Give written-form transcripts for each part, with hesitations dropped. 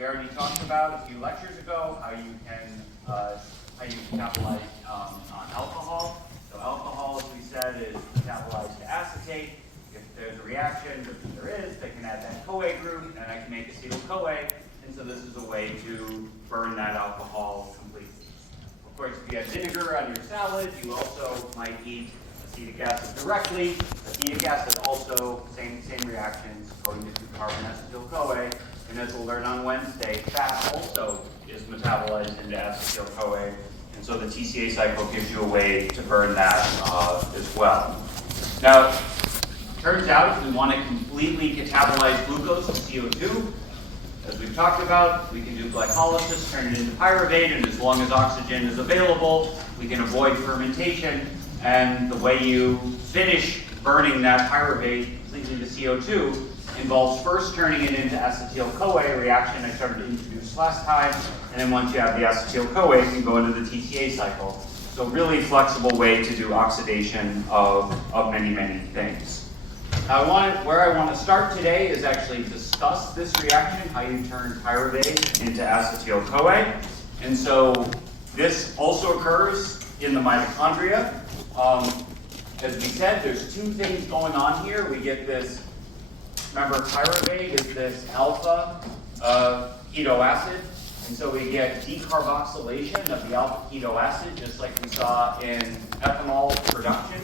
we already talked about a few lectures ago how you can metabolize on alcohol. So alcohol, as we said, is metabolized to acetate. If there's a reaction, which there is, they can add that CoA group, and I can make acetyl-CoA. And so this is a way to burn that alcohol completely. Of course, if you have vinegar on your salad, you also might eat acetic acid directly. Acetic acid also, same reactions, going to carbon acetyl-CoA. And as we'll learn on Wednesday, fat also is metabolized into acetyl-CoA. And so the TCA cycle gives you a way to burn that as well. Now, turns out if we want to completely catabolize glucose to CO2, as we've talked about, we can do glycolysis, turn it into pyruvate, and as long as oxygen is available, we can avoid fermentation. And the way you finish burning that pyruvate completely to CO2 involves first turning it into acetyl-CoA, a reaction I started to introduce last time, and then once you have the acetyl-CoA, you can go into the TCA cycle. So really flexible way to do oxidation of many, many things. Where I want to start today is actually discuss this reaction, how you turn pyruvate into acetyl-CoA. And so this also occurs in the mitochondria. As we said, there's two things going on here. We get this, remember pyruvate is this alpha keto acid. And so we get decarboxylation of the alpha keto acid, just like we saw in ethanol production.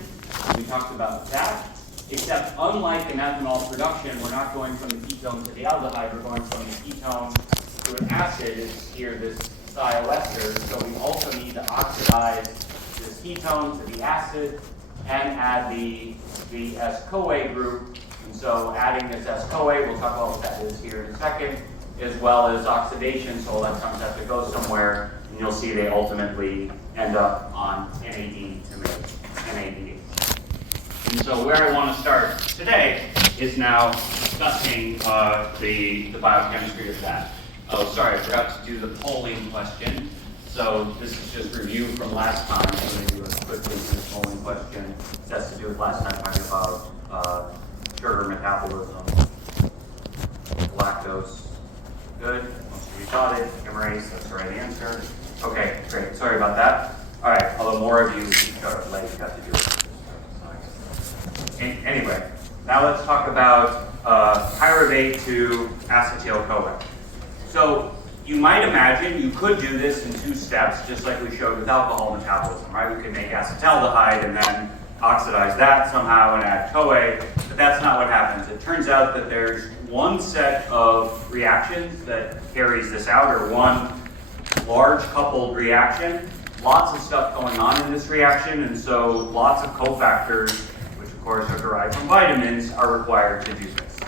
We talked about that. Except unlike in ethanol production, we're not going from the ketone to the aldehyde, we're going from the ketone to an acid. It's here, this ethyl ester. So we also need to oxidize this ketone to the acid and add the S-CoA group. And so adding this S-CoA, we'll talk about what that is here in a second, as well as oxidation, so electrons have to go somewhere, and you'll see they ultimately end up on NAD to make NADH. And so where I want to start today is now discussing the biochemistry of that. Oh, sorry, I forgot to do the polling question. So this is just review from last time. I'm going to do a quick business polling question. This has to do with last time talking about sugar metabolism, lactose. Good. Most of you got it. Emerase, that's the right answer. Okay, great. Sorry about that. All right, although more of you got to do it. Anyway, now let's talk about pyruvate to acetyl-CoA. So you might imagine you could do this in two steps, just like we showed with alcohol metabolism, right? We could make acetaldehyde and then oxidize that somehow and add CoA, but that's not what happens. It turns out that there's one set of reactions that carries this out, or one large coupled reaction. Lots of stuff going on in this reaction, and so lots of cofactors, of course, are derived from vitamins, are required to do this.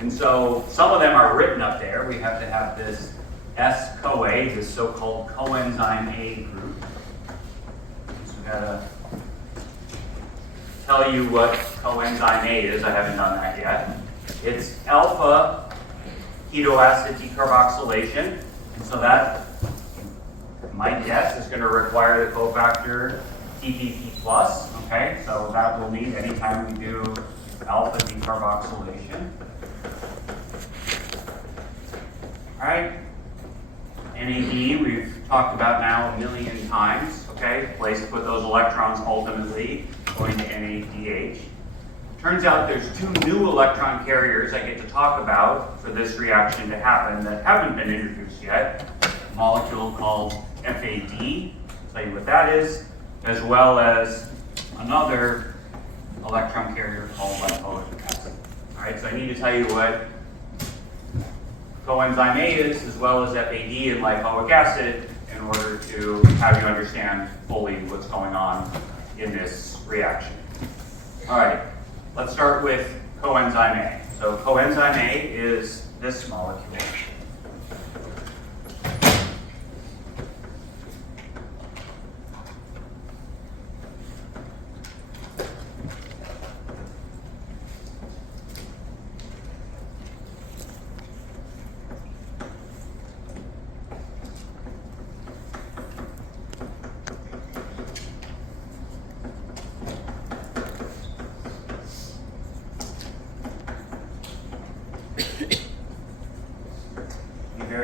And so some of them are written up there. We have to have this S-CoA, this so-called coenzyme A group. So we've got to tell you what coenzyme A is. I haven't done that yet. It's alpha keto acid decarboxylation. And so that, my guess, is going to require the cofactor TPP+. Okay, so that we'll need anytime we do alpha decarboxylation. All right, NAD we've talked about now a million times. Okay, place to put those electrons ultimately going to NADH. Turns out there's two new electron carriers I get to talk about for this reaction to happen that haven't been introduced yet. A molecule called FAD, I'll tell you what that is, as well as another electron carrier called lipoic acid. All right, so I need to tell you what coenzyme A is, as well as FAD and lipoic acid, in order to have you understand fully what's going on in this reaction. All right, let's start with coenzyme A. So coenzyme A is this molecule.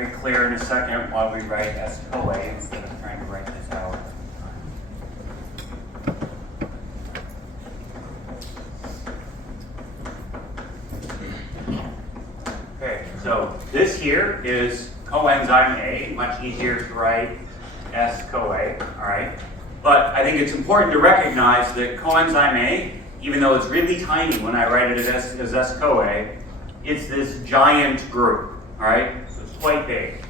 very clear in a second while we write S-CoA instead of trying to write this out. Okay, so this here is coenzyme A, much easier to write S-CoA, all right? But I think it's important to recognize that coenzyme A, even though it's really tiny when I write it as S-CoA, it's this giant group, all right? So it's quite big.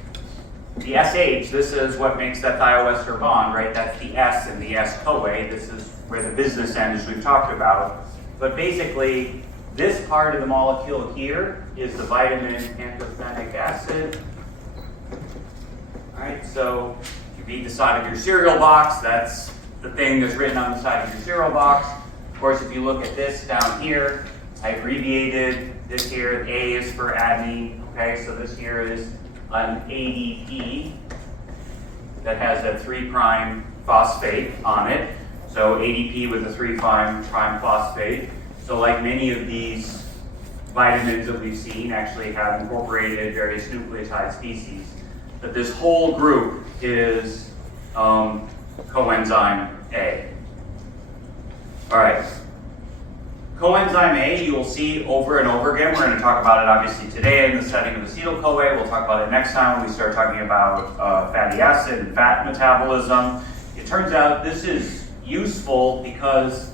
The SH, this is what makes that thioester bond, right? That's the S in the S-CoA. This is where the business end is we've talked about. But basically, this part of the molecule here is the vitamin pantothenic acid. All right, so if you read the side of your cereal box, that's the thing that's written on the side of your cereal box. Of course, if you look at this down here, I abbreviated this here. A is for adenine. Okay, so this here is an ADP that has a 3' phosphate on it. So ADP with a 3' phosphate. So like many of these vitamins that we've seen actually have incorporated various nucleotide species. But this whole group is coenzyme A. All right. Coenzyme A, you will see over and over again. We're going to talk about it obviously today in the setting of acetyl-CoA. We'll talk about it next time when we start talking about fatty acid and fat metabolism. It turns out this is useful because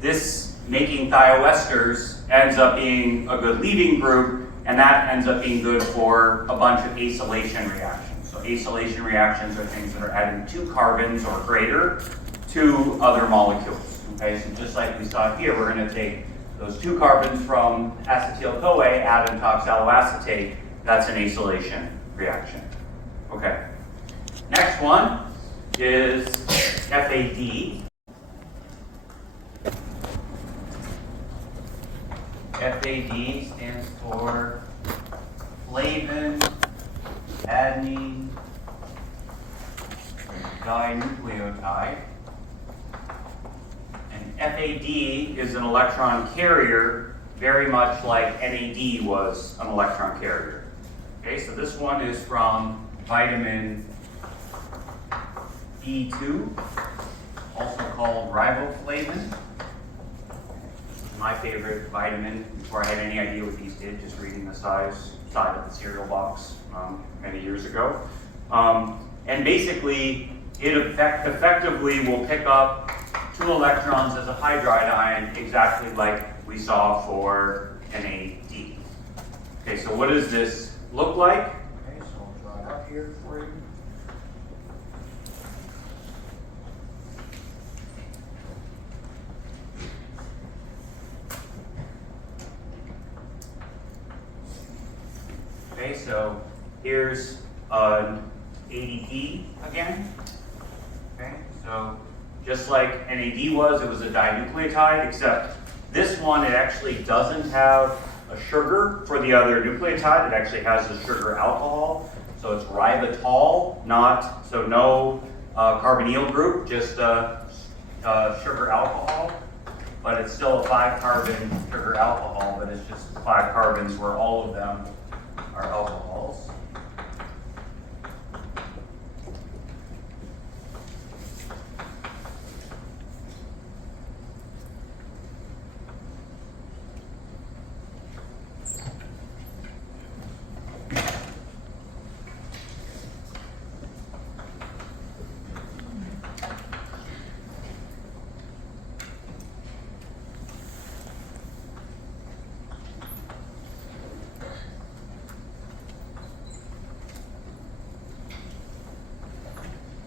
this making thioesters ends up being a good leaving group, and that ends up being good for a bunch of acylation reactions. So acylation reactions are things that are adding 2 carbons or greater to other molecules. Okay, so just like we saw here, we're going to take those 2 carbons from acetyl-CoA, add them to oxaloacetate. That's an acylation reaction. Okay. Next one is FAD. FAD stands for flavin adenine dinucleotide. And FAD is an electron carrier, very much like NAD was an electron carrier. Okay, so this one is from vitamin B2, also called riboflavin. My favorite vitamin before I had any idea what these did, just reading the side of the cereal box many years ago. And basically, it effectively will pick up 2 electrons as a hydride ion, exactly like we saw for NAD. Okay, so what does this look like? Okay, so I'll draw it up here for you. Okay, so here's an ADP again. Okay, so just like NAD was, it was a dinucleotide, except this one, it actually doesn't have a sugar for the other nucleotide. It actually has a sugar alcohol. So it's ribitol, no carbonyl group, just sugar alcohol. But it's still a 5-carbon sugar alcohol, but it's just 5 carbons where all of them are alcohols.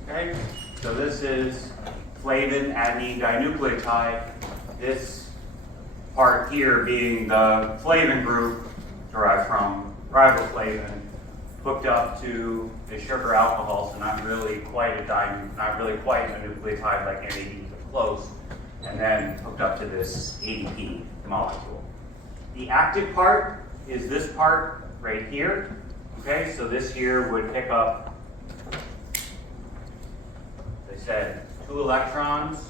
Okay, so this is flavin adenine dinucleotide. This part here being the flavin group derived from riboflavin, hooked up to the sugar alcohol, so not really quite a nucleotide like NAD, but close, and then hooked up to this ADP, the molecule. The active part is this part right here. Okay, so this here would pick up, said 2 electrons,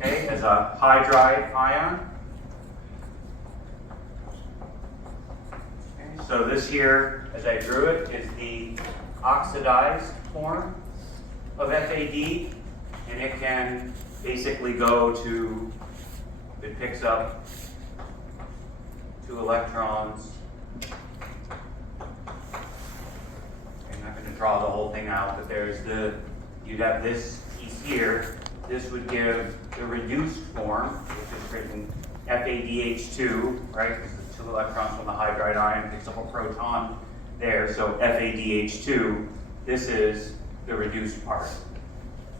okay, as a hydride ion. Okay, so this here as I drew it, is the oxidized form of FAD, and it can basically go to, it picks up 2 electrons. I'm not going to draw the whole thing out, but there's you'd have this piece here. This would give the reduced form, which is written FADH2, right? Because the 2 electrons from the hydride ion picks up a proton there, so FADH2. This is the reduced part.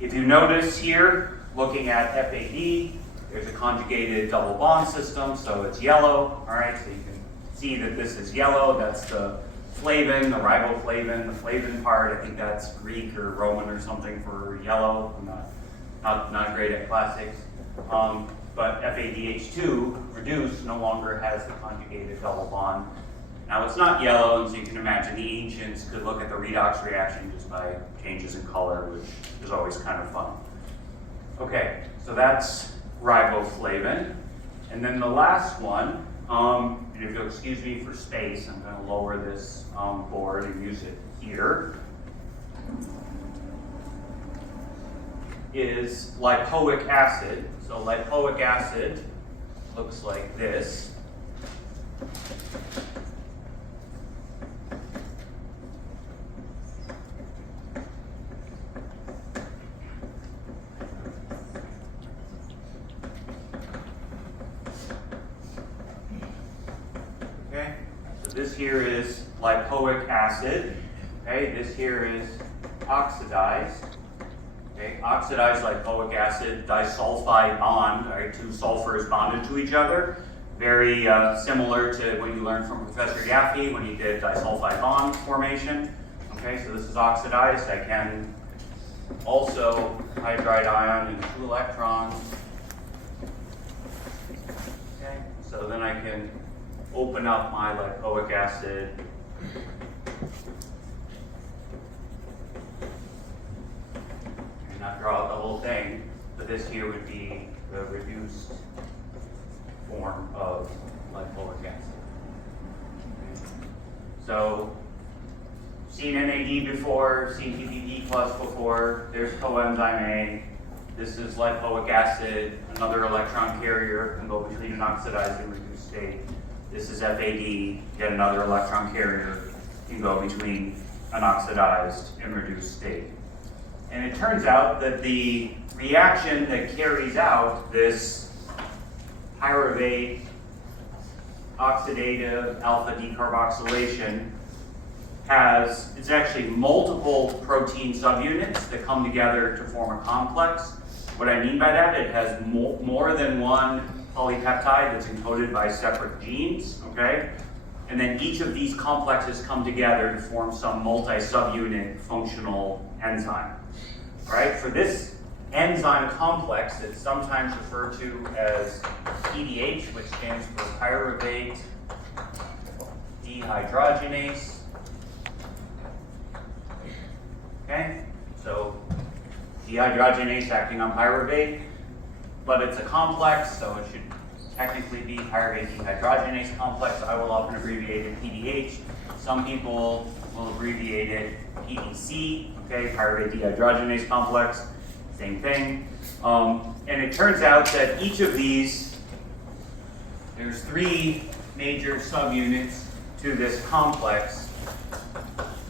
If you notice here, looking at FAD, there's a conjugated double bond system, so it's yellow, all right? So you can see that this is yellow. That's the flavin, the riboflavin, the flavin part. I think that's Greek or Roman or something for yellow. I'm not great at classics. But FADH2 reduced no longer has the conjugated double bond. Now it's not yellow, and so you can imagine the ancients could look at the redox reaction just by changes in color, which is always kind of fun. Okay, so that's riboflavin. And then the last one, and if you'll excuse me for space, I'm going to lower this board and use it here, is lipoic acid. So lipoic acid looks like this. Okay, so this here is lipoic acid. Okay, this here is oxidized. Okay, oxidized lipoic acid, disulfide bond, right? 2 sulfurs bonded to each other. Very similar to what you learned from Professor Yaffe when he did disulfide bond formation. Okay, so this is oxidized. I can also hydride ion in 2 electrons. Okay, so then I can open up my lipoic acid. Not draw out the whole thing, but this here would be the reduced form of lipoic acid. So, seen NAD before, seen PPP plus before, there's coenzyme A. This is lipoic acid, another electron carrier can go between an oxidized and reduced state. This is FAD, yet another electron carrier can go between an oxidized and reduced state. And it turns out that the reaction that carries out this pyruvate oxidative alpha decarboxylation it's actually multiple protein subunits that come together to form a complex. What I mean by that, it has more than one polypeptide that's encoded by separate genes, okay? And then each of these complexes come together to form some multi-subunit functional enzyme. Right? For this enzyme complex, it's sometimes referred to as PDH, which stands for pyruvate dehydrogenase. Okay? So dehydrogenase acting on pyruvate, but it's a complex, so it should technically be pyruvate dehydrogenase complex. I will often abbreviate it PDH. Some people will abbreviate it PDC. Okay, pyruvate dehydrogenase complex, same thing. And it turns out that each of these, there's 3 major subunits to this complex,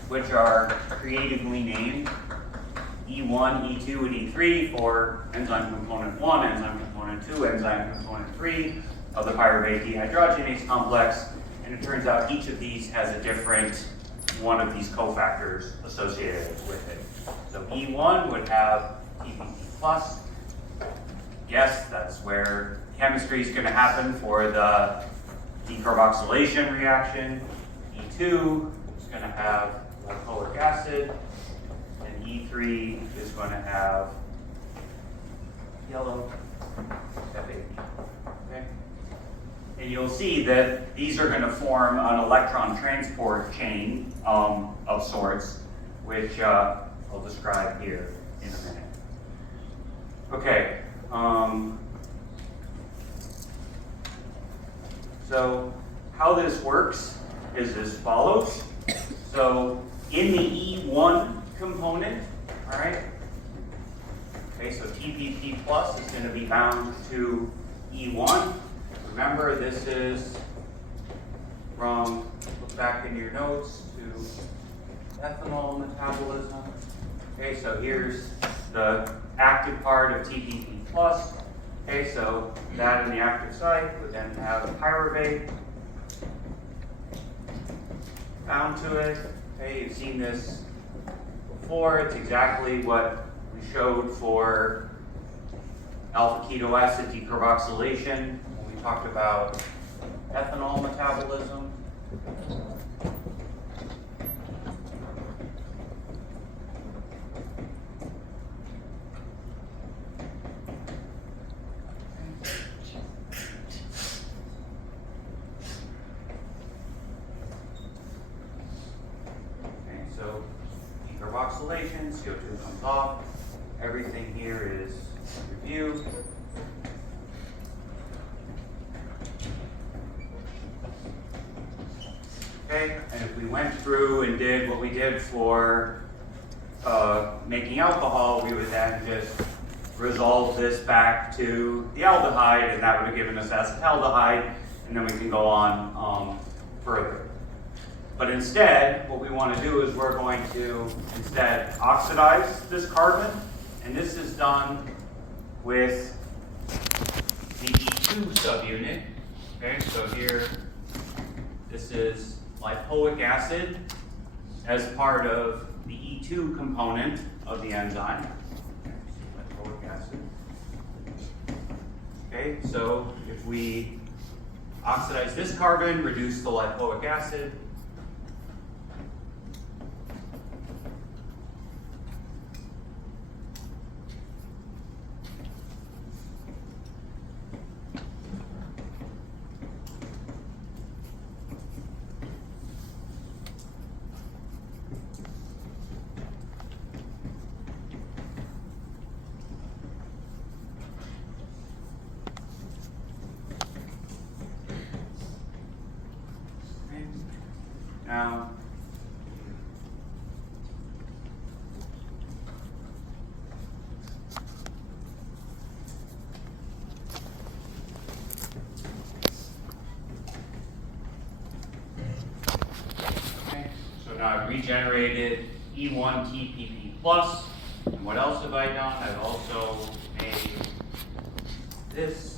which are creatively named E1, E2, and E3 for enzyme component 1, enzyme component 2, enzyme component 3 of the pyruvate dehydrogenase complex. And it turns out each of these has a different one of these cofactors associated with it. So E1 would have TPP plus. Yes, that's where chemistry is going to happen for the decarboxylation reaction. E2 is going to have lipoic acid, and E3 is going to have yellow FAD. Okay? And you'll see that these are going to form an electron transport chain of sorts, which I'll describe here in a minute. Okay. So how this works is as follows. So in the E1 component, all right, okay, so TPP plus is going to be bound to E1. Remember, this is from, look back in your notes, to ethanol metabolism. Okay, so here's the active part of TPP plus. Okay, so that in the active site would then have a pyruvate bound to it. Okay, you've seen this before. It's exactly what we showed for alpha keto acid decarboxylation when we talked about ethanol metabolism. So decarboxylation, CO2 comes off. Everything here is reviewed. Okay, and if we went through and did what we did for making alcohol, we would then just resolve this back to the aldehyde, and that would have given us acetaldehyde, and then we can go on further. But instead, what we want to do is we're going to instead oxidize this carbon, and this is done with the E2 subunit. Okay, so here, this is lipoic acid as part of the E2 component of the enzyme. Lipoic acid. Okay, so if we oxidize this carbon, reduce the lipoic acid, now, okay, so now I've regenerated E1 TPP plus, and what else have I done? I've also made this.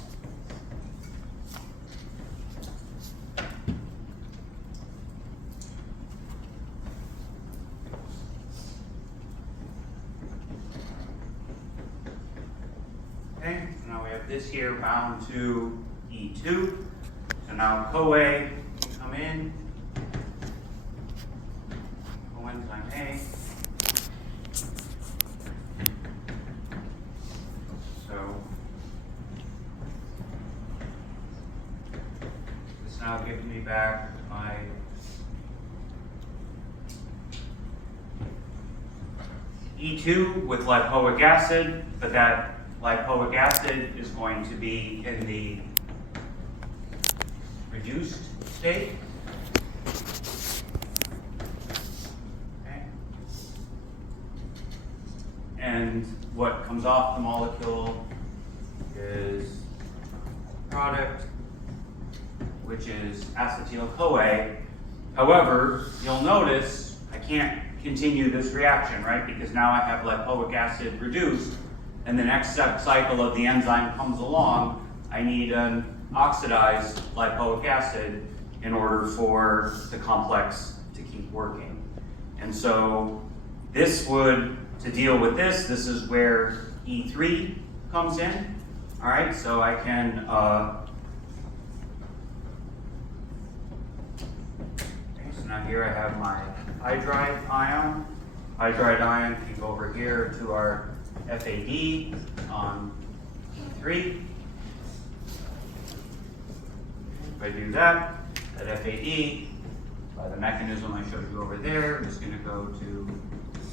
Okay, so now we have this here bound to E2. So now CoA come in, coenzyme A. So this now gives me back my E2 with lipoic acid, but that lipoic acid is going to be in the reduced state. Okay. And what comes off the molecule is product, which is acetyl-CoA. However, you'll notice I can't continue this reaction, right? Because now I have lipoic acid reduced, and the next cycle of the enzyme comes along, I need an oxidized lipoic acid in order for the complex to keep working. And so this would, to deal with this is where E3 comes in. All right, so I can, okay, so now here I have my hydride ion. Hydride ion can go over here to our FAD on E3. If I do that, that FAD, by the mechanism I showed you over there, is going to go to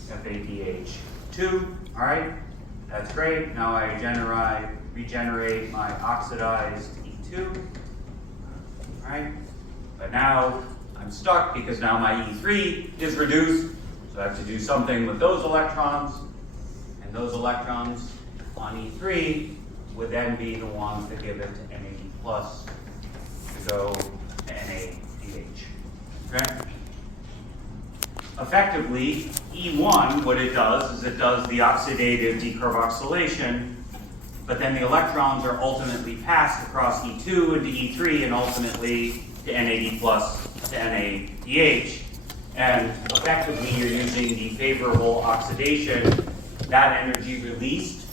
FADH2. All right, that's great. Now I regenerate my oxidized E2. All right, but now I'm stuck because now my E3 is reduced, so I have to do something with those electrons, and those electrons on E3 would then be the ones that give it to NAD plus to go to NADH. Okay? Effectively, E1, what it does is it does the oxidative decarboxylation, but then the electrons are ultimately passed across E2 into E3 and ultimately to NAD plus to NADH. And effectively, you're using the favorable oxidation, that energy released,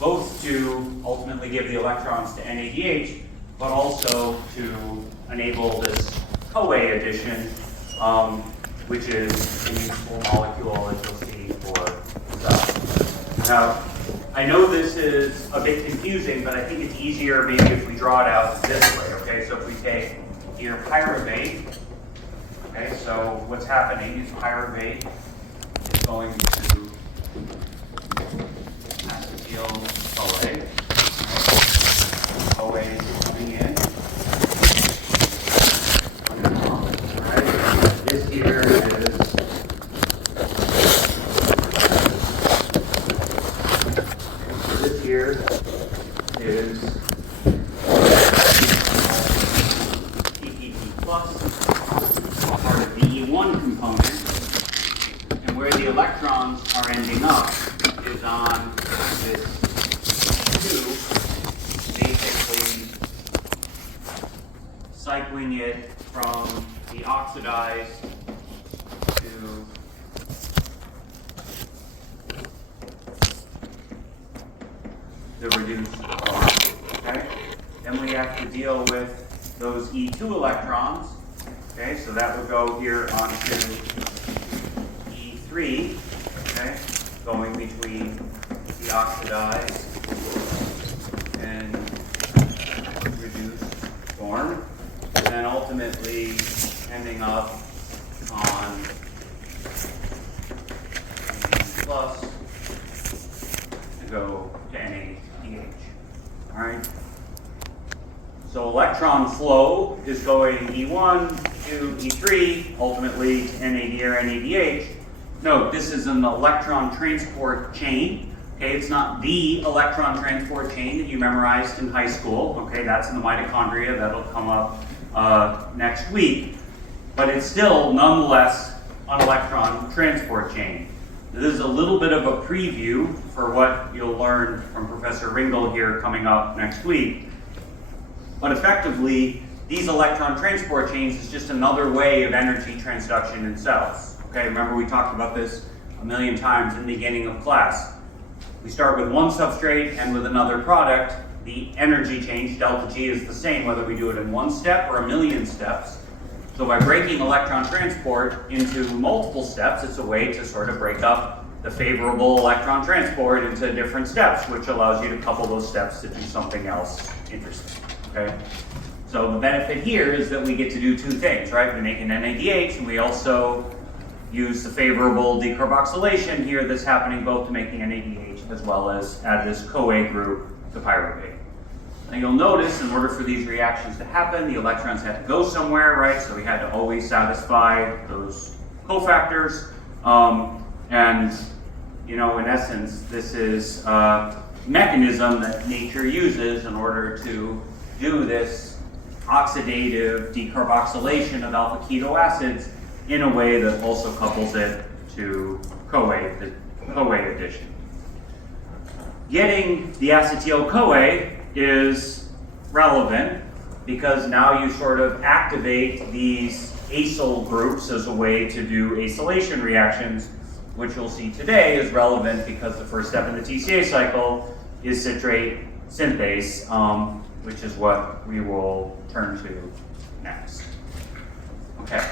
both to ultimately give the electrons to NADH, but also to enable this CoA addition, which is a useful molecule that you'll see for cells. Now, I know this is a bit confusing, but I think it's easier maybe if we draw it out this way, okay? So if we take here pyruvate, okay, so what's happening is pyruvate is going to acetyl-CoA. CoA is coming in. Right? This here is TPP plus, part of the E1 component, and where the electrons are ending up is on this 2, basically cycling it from the oxidized to the reduced form, okay? Then we have to deal with those E2 electrons, okay? So that would go here onto E3, okay? Going between the oxidized and reduced form, and then ultimately ending up on plus to go to NADH. All right. So electron flow is going E1 to E3, ultimately to NAD or NADH. Note, this is an electron transport chain. Okay, it's not the electron transport chain that you memorized in high school. Okay, that's in the mitochondria. That'll come up next week. But it's still, nonetheless, an electron transport chain. This is a little bit of a preview for what you'll learn from Professor Ringel here coming up next week. But effectively, these electron transport chains is just another way of energy transduction in cells. Okay, remember we talked about this a million times in the beginning of class. We start with one substrate and with another product. The energy change, delta G, is the same whether we do it in one step or a million steps. So by breaking electron transport into multiple steps, it's a way to sort of break up the favorable electron transport into different steps, which allows you to couple those steps to do something else interesting, okay? So the benefit here is that we get to do two things, right? We make an NADH, and we also use the favorable decarboxylation here that's happening both to make the NADH as well as add this CoA group to pyruvate. Now you'll notice in order for these reactions to happen, the electrons had to go somewhere, right? So we had to always satisfy those cofactors. And, you know, in essence, this is a mechanism that nature uses in order to do this oxidative decarboxylation of alpha keto acids in a way that also couples it to CoA addition. Getting the acetyl-CoA is relevant because now you sort of activate these acyl groups as a way to do acylation reactions, which you'll see today is relevant because the first step in the TCA cycle is citrate synthase, which is what we will turn to next. Okay,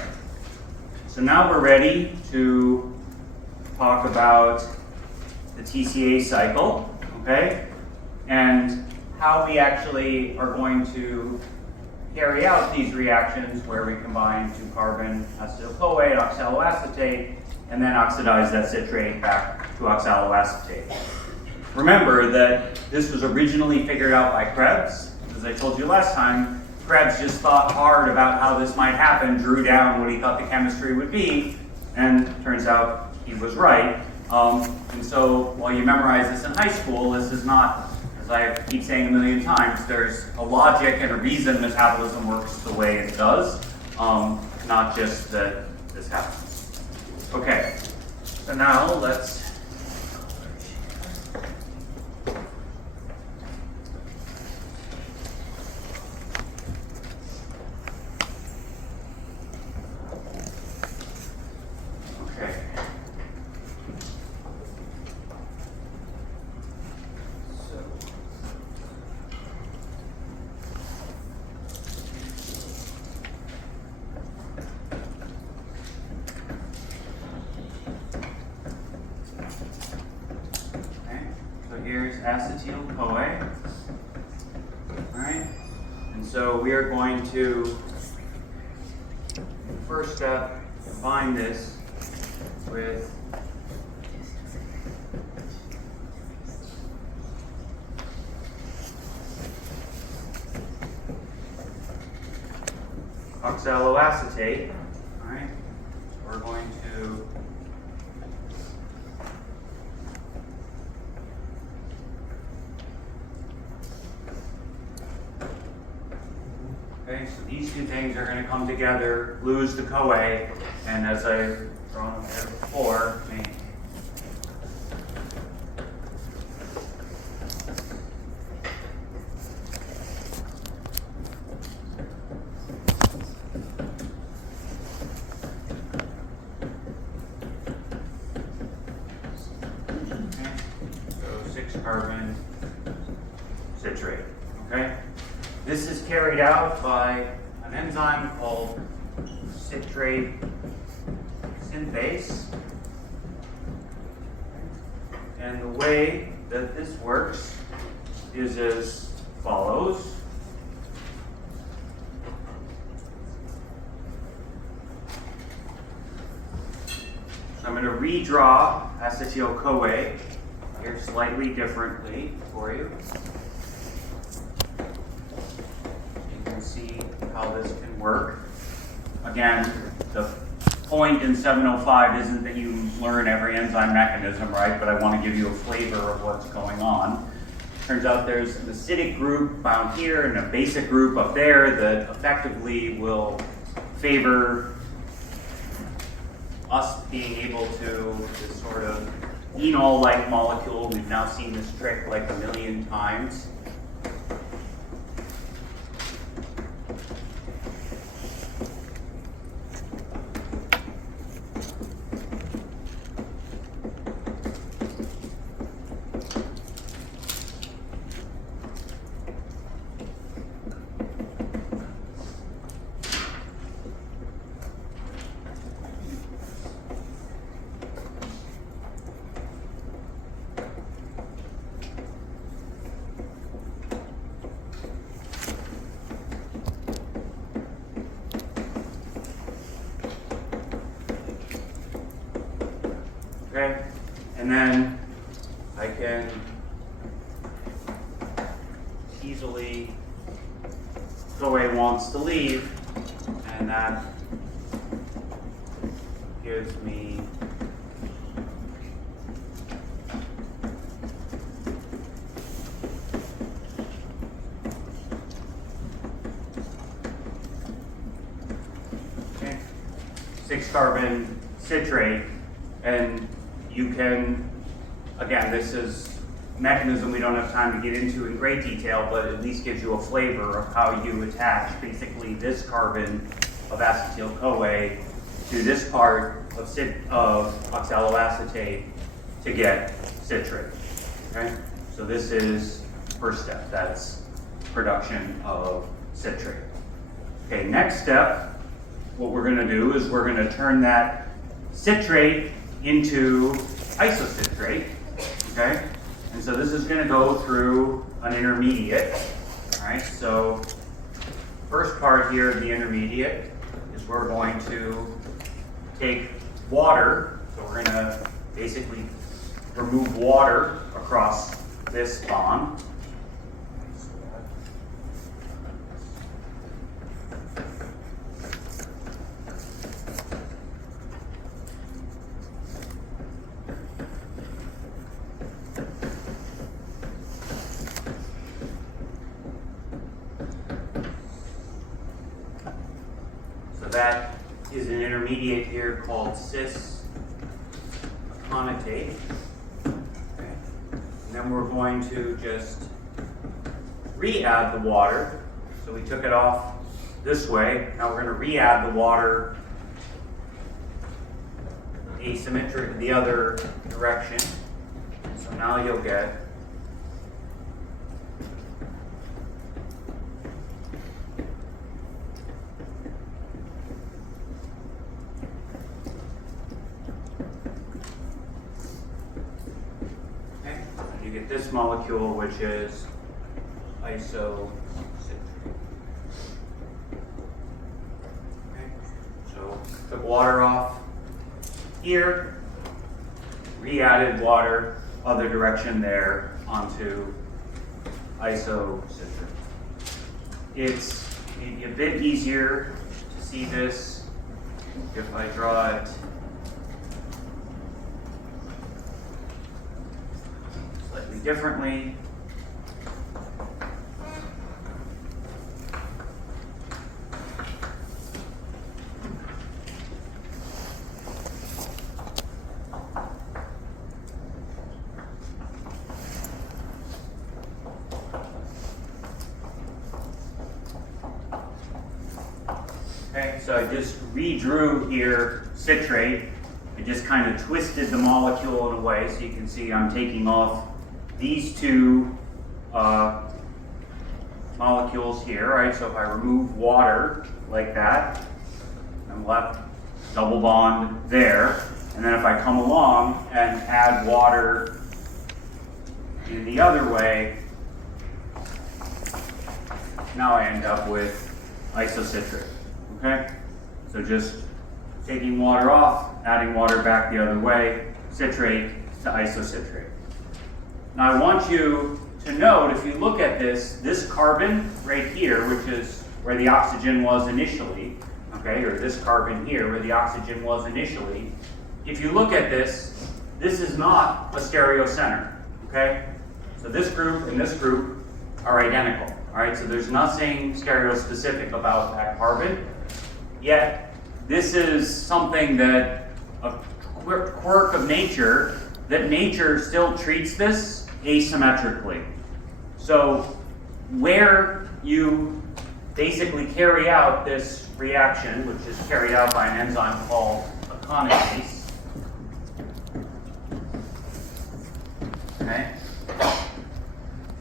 so now we're ready to talk about the TCA cycle, okay? And how we actually are going to carry out these reactions where we combine 2-carbon acetyl-CoA and oxaloacetate and then oxidize that citrate back to oxaloacetate. Remember that this was originally figured out by Krebs. As I told you last time, Krebs just thought hard about how this might happen, drew down what he thought the chemistry would be, and turns out he was right. And so while you memorize this in high school, this is not, as I keep saying a million times, there's a logic and a reason metabolism works the way it does, not just that this happens. Okay, so now let's here's acetyl-CoA. All right, and so we are going to, first step, combine this with oxaloacetate. All right, so we're going to okay, so these two things are going to come together, lose the CoA, and as I've drawn up there before, make so 6-carbon citrate. Okay. This is carried out by an enzyme called citrate synthase. And the way that this works is as follows. So I'm going to redraw acetyl-CoA here slightly differently for you. See how this can work. Again, the point in 705 isn't that you learn every enzyme mechanism, right? But I want to give you a flavor of what's going on. Turns out there's an acidic group bound here and a basic group up there that effectively will favor us being able to this sort of enol-like molecule. We've now seen this trick like a million times. Okay, and then I can easily CoA wants to leave, and that gives me okay, 6-carbon citrate. And you can, again, this is a mechanism we don't have time to get into in great detail, but at least gives you a flavor of how you attach basically this carbon of acetyl-CoA to this part of oxaloacetate to get citrate. Okay? So this is first step, that's production of citrate. Okay, next step, what we're going to do is we're going to turn that citrate into isocitrate, okay? And so this is going to go through an intermediate, all right? So first part here of the intermediate is we're going to take water, so we're going to basically remove water across this bond. that is an intermediate here called cis acetate. Okay. And then we're going to just re-add the water. So we took it off this way. Now we're going to re-add the water asymmetric the other direction. So now you'll get this molecule, which is isocitrate. Okay. So took water off here, re-added water other direction there onto isocitrate. It's maybe a bit easier to see this if I draw it differently. Okay, so I just redrew here citrate. I just kind of twisted the molecule in a way so you can see I'm taking off these two molecules here, right? So if I remove water like that, I'm left double bond there. And then if I come along and add water in the other way, now I end up with isocitrate, okay? So just taking water off, adding water back the other way, citrate to isocitrate. Now I want you to note, if you look at this carbon right here, which is where the oxygen was initially, okay, or this carbon here where the oxygen was initially, if you look at this is not a stereocenter, okay? So this group and this group are identical, all right? So there's nothing stereospecific about that carbon, yet this is something that a quirk of nature, that nature still treats this asymmetrically. So where you basically carry out this reaction, which is carried out by an enzyme called aconitase, okay,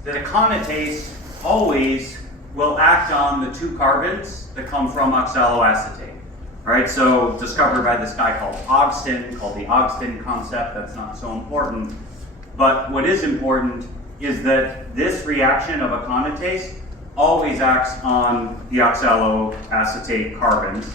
that aconitase always will act on the two carbons that come from oxaloacetate. All right, so discovered by this guy called Ogston, called the Ogston concept. That's not so important. But what is important is that this reaction of aconitase always acts on the oxaloacetate carbons.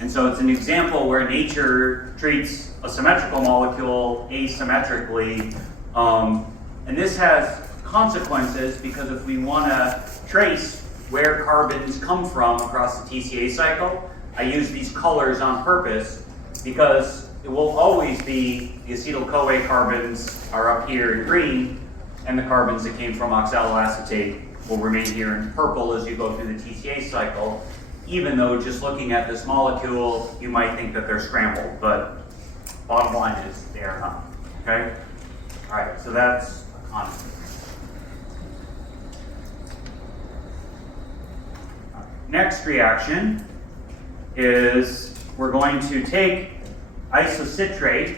And so it's an example where nature treats a symmetrical molecule asymmetrically. And this has consequences because if we want to trace where carbons come from across the TCA cycle, I use these colors on purpose because it will always be the acetyl-CoA carbons are up here in green, and the carbons that came from oxaloacetate will remain here in purple as you go through the TCA cycle, even though just looking at this molecule, you might think that they're scrambled, but bottom line is they are not, okay? All right, so that's a constant. Next reaction is we're going to take isocitrate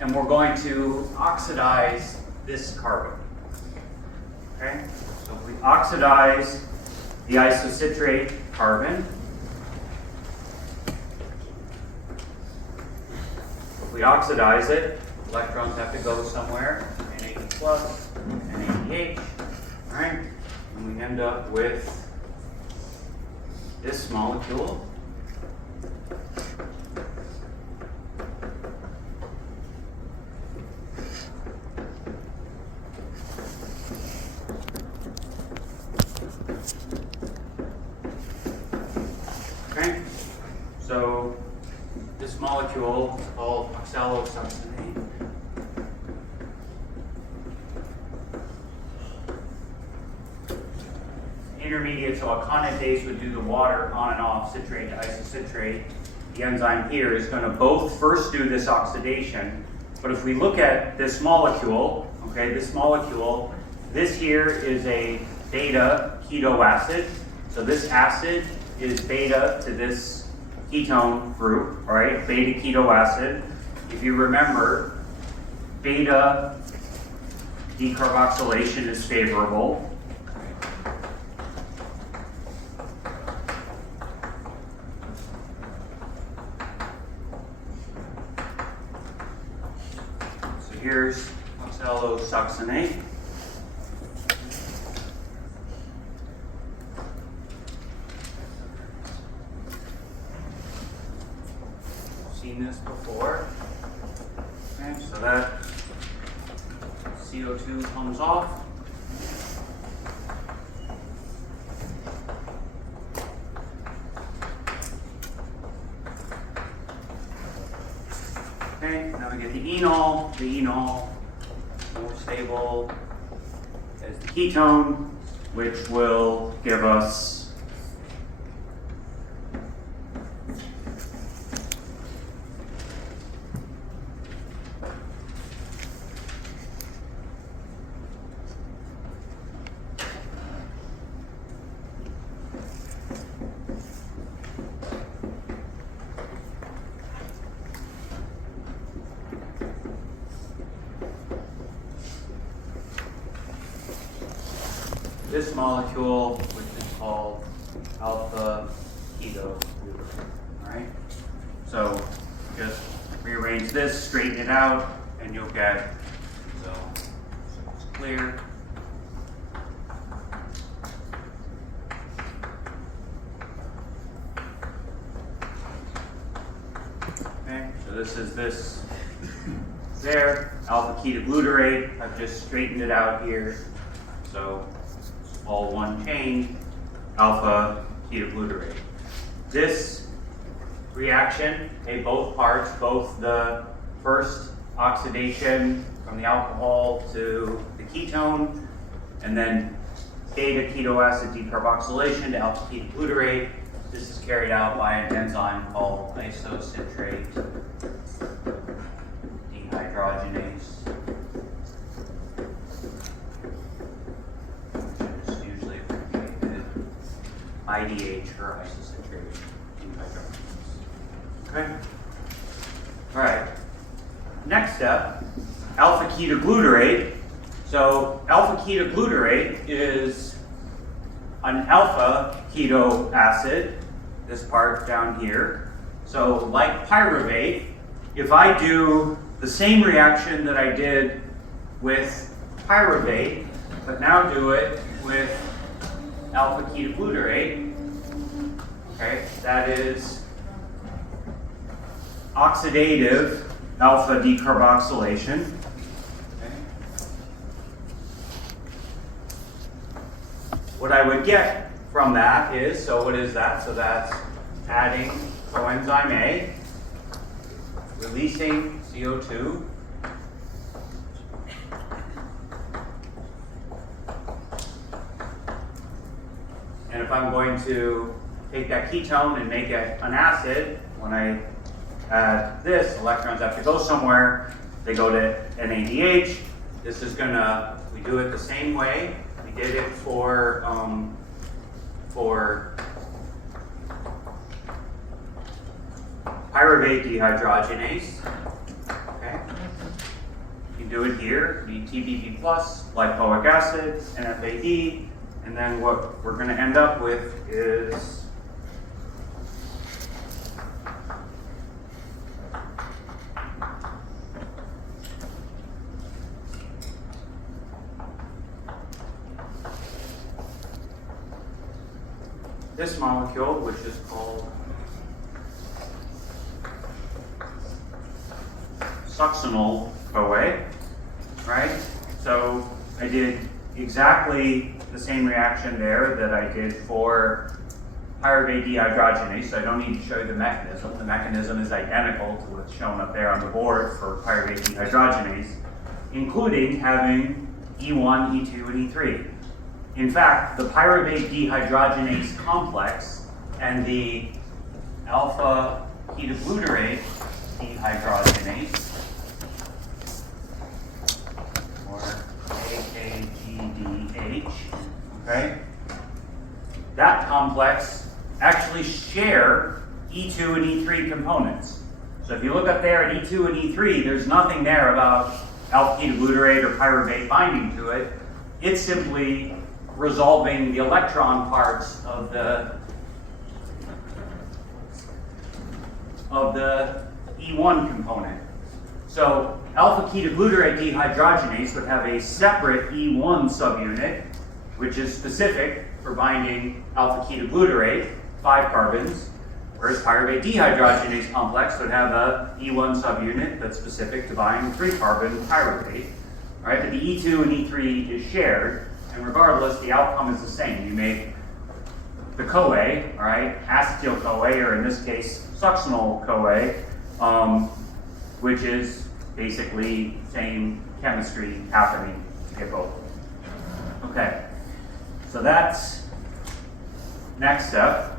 and we're going to oxidize this carbon. Okay? So if we oxidize the isocitrate carbon, if we oxidize it, electrons have to go somewhere, Na plus, NaDH, all right? And we end up with this molecule. Okay, so this molecule is called oxalosuccinate. intermediate, so a condensase would do the water on and off, citrate to isocitrate. The enzyme here is going to both first do this oxidation, but if we look at this molecule, okay, this here is a beta keto acid. So this acid is beta to this ketone group, all right, beta keto acid. If you remember, beta decarboxylation is favorable. So here's oxalosuccinate. Seen this before. Okay, so that CO2 comes off. Okay, now we get the enol. The enol more stable as the ketone, which will give us this molecule, which is called alpha ketoglutarate. All right. So just rearrange this, straighten it out, and you'll get so it's clear. Okay. So this is this there alpha ketoglutarate. I've just straightened it out here. So all one chain, alpha ketoglutarate. This reaction, okay, both parts, both the first oxidation from the alcohol to the ketone, and then beta keto acid decarboxylation to alpha ketoglutarate. This is carried out by an enzyme called isocitrate dehydrogenase. IDH or isocitrate dehydrogenase. Okay? All right. Next step, alpha ketoglutarate. So alpha ketoglutarate is an alpha keto acid, this part down here. So like pyruvate, if I do the same reaction that I did with pyruvate, but now do it with alpha ketoglutarate, okay, that is oxidative alpha decarboxylation. Okay. What I would get from that is, so what is that? So that's adding coenzyme A, releasing CO2, and if I'm going to take that ketone and make it an acid, when I add this, electrons have to go somewhere. They go to NADH. This is gonna, we do it the same way. We did it for pyruvate dehydrogenase. Okay. You do it here. You need TBP plus, lipoic acid, NFAD. And then what we're going to end up with is this molecule, which is called succinyl CoA, right? So I did exactly the same reaction there that I did for pyruvate dehydrogenase, so I don't need to show you the mechanism. The mechanism is identical to what's shown up there on the board for pyruvate dehydrogenase, including having E1, E2, and E3. In fact, the pyruvate dehydrogenase complex and the alpha ketoglutarate dehydrogenase, or AKGDH, okay? That complex actually share E2 and E3 components. So if you look up there at E2 and E3, there's nothing there about alpha ketoglutarate or pyruvate binding to it. It's simply resolving the electron parts of the E1 component. So alpha ketoglutarate dehydrogenase would have a separate E1 subunit, which is specific for binding alpha ketoglutarate, 5 carbons, whereas pyruvate dehydrogenase complex would have a E1 subunit that's specific to bind 3-carbon pyruvate. All right, but the E2 and E3 is shared, and regardless, the outcome is the same. You make the CoA, all right, acetyl-CoA, or in this case, succinyl-CoA, which is basically same chemistry happening to get both. Okay, so that's next step.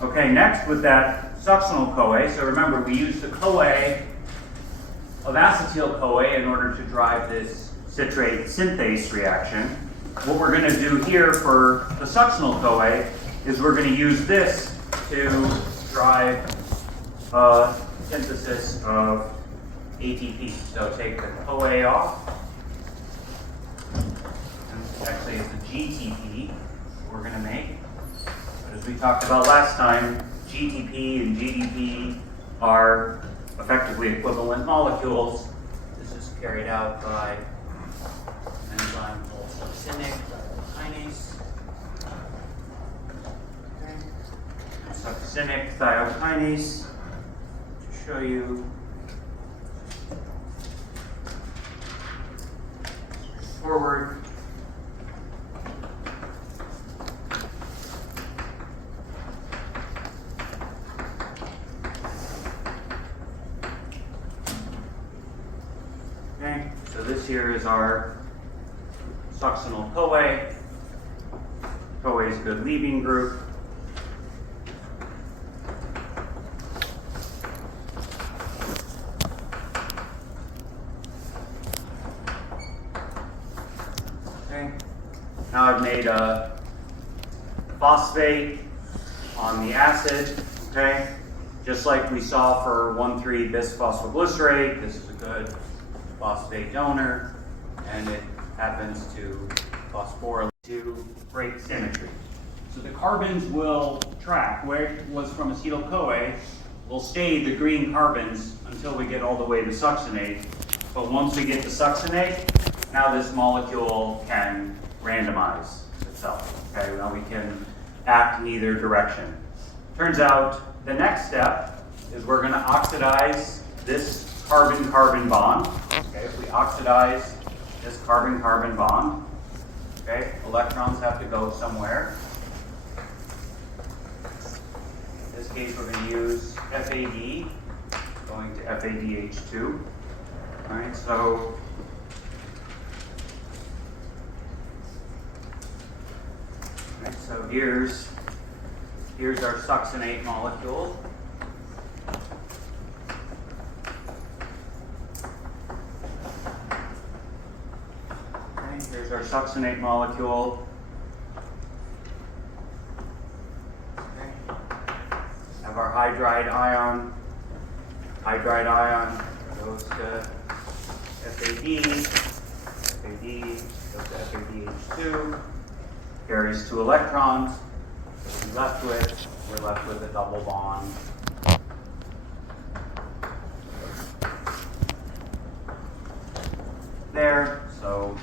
Okay, next with that succinyl-CoA, so remember we used the CoA of acetyl-CoA in order to drive this citrate synthase reaction. What we're going to do here for the succinyl-CoA is we're going to use this to drive synthesis of ATP. So take the CoA off. And actually, it's the GTP we're going to make. But as we talked about last time, GTP and GDP are effectively equivalent molecules. This is carried out by an enzyme called succinic kinase. Succinic thiokinase, to show you forward. Okay, so this here is our succinyl-CoA. CoA is a good leaving group. Now I've made a phosphate on the acid, okay? Just like we saw for 1,3-bisphosphoglycerate, this is a good phosphate donor, and it happens to phosphorylate to break symmetry. So the carbons will track. Where it was from acetyl-CoA, will stay the green carbons until we get all the way to succinate. But once we get to succinate, now this molecule can randomize itself. Okay, now we can act in either direction. Turns out the next step is we're going to oxidize this carbon-carbon bond. Okay, if we oxidize this carbon-carbon bond, okay, electrons have to go somewhere. In this case, we're going to use FAD, going to FADH2. All right, so here's our succinate molecule. Okay, here's our succinate molecule. Okay. Have our hydride ion. Hydride ion goes to FAD. FAD goes to FADH2. Carries 2 electrons. What we're left with a double bond. There. So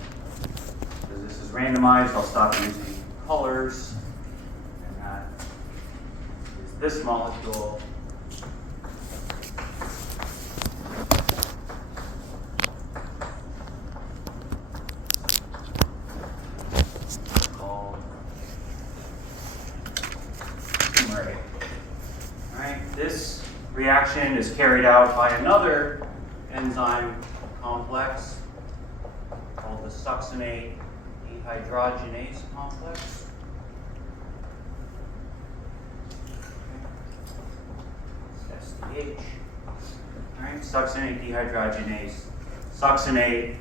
as this is randomized, I'll stop using colors. And that is this molecule. This reaction is carried out by another enzyme complex called the succinate dehydrogenase complex. SDH. All right, succinate dehydrogenase. Succinate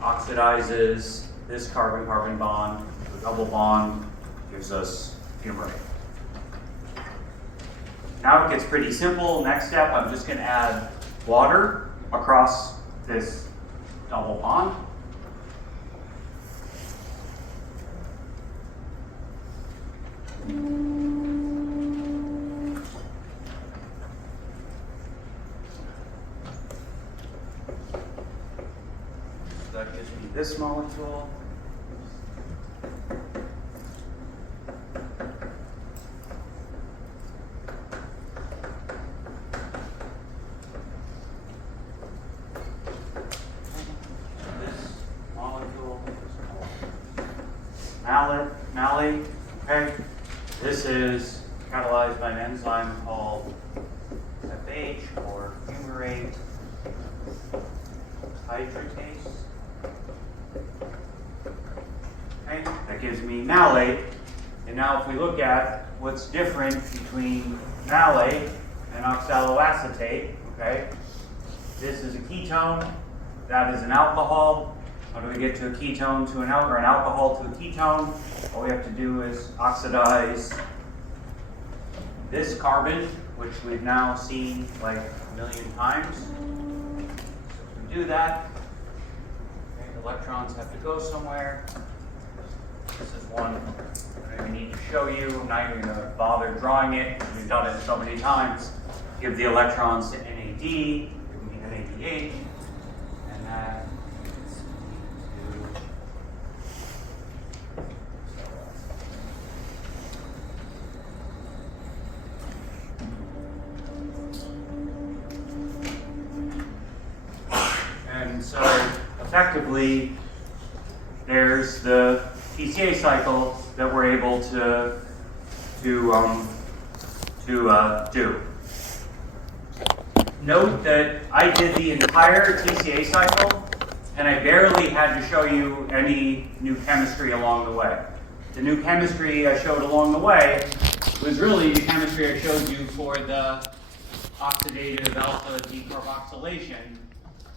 oxidizes this carbon-carbon bond to a double bond, gives us fumarate. Now it gets pretty simple. Next step, I'm just going to add water across this double bond. So that gives me this molecule. Malate, okay? This is catalyzed by an enzyme called FH or fumarate hydratase. Okay, that gives me malate. And now if we look at what's different between malate and oxaloacetate, okay? This is a ketone, that is an alcohol. How do we get to a ketone to an or an alcohol to a ketone? All we have to do is oxidize this carbon, which we've now seen like a million times. So if we do that, okay, the electrons have to go somewhere. This is one that I need to show you. I'm not even going to bother drawing it because we've done it so many times. Give the electrons to NAD, give me NADH, and that. And so effectively, there's the TCA cycle that we're able to do. Note that I did the entire TCA cycle, and I barely had to show you any new chemistry along the way. The new chemistry I showed along the way was really the chemistry I showed you for the oxidative alpha decarboxylation.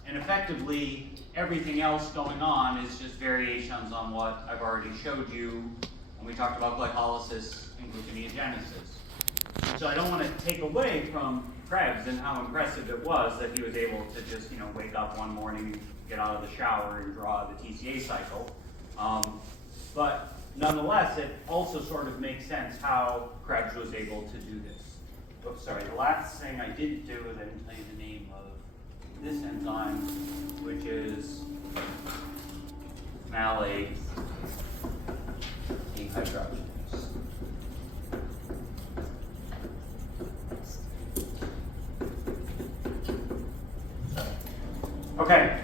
And effectively, everything else going on is just variations on what I've already showed you when we talked about glycolysis and gluconeogenesis. So I don't want to take away from Krebs and how impressive it was that he was able to just, wake up one morning, get out of the shower, and draw the TCA cycle. But nonetheless, it also sort of makes sense how Krebs was able to do this. Oops, sorry. The last thing I didn't do is I didn't tell you the name of this enzyme, which is malate dehydrogenase. Okay.